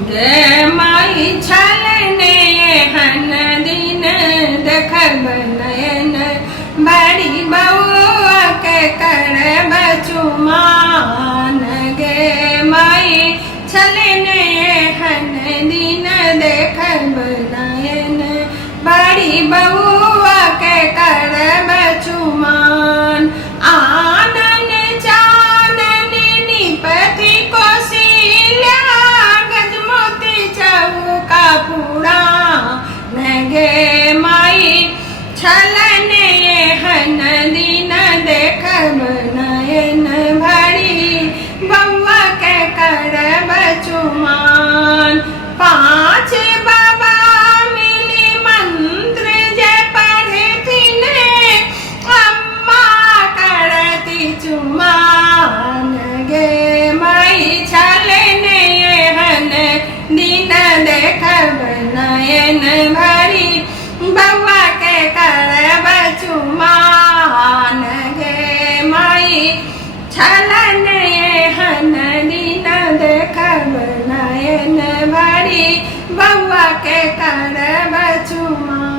गे माई छलने हन दिन देखब नयन बड़ी बउआ के करब चुमान। गे माई छलने हन दिन देखब नयन बड़ी बउआ के करब चुमान। आनन चानन निपति कोसिल्या गजमोती चौका पुराण। गे माई छलने हन दिन देखब नयन भरी बउआ के करब चुमान। पाँच बाबा मिली मंत्र जे पढ़थिन अम्मा करती चुमान। गे माई छलने हन दिन देखब नयन भरी बउआ के करब चुमान। गे माई छलने हन दिन देखब नयन भरी बउआ के करब चुमान।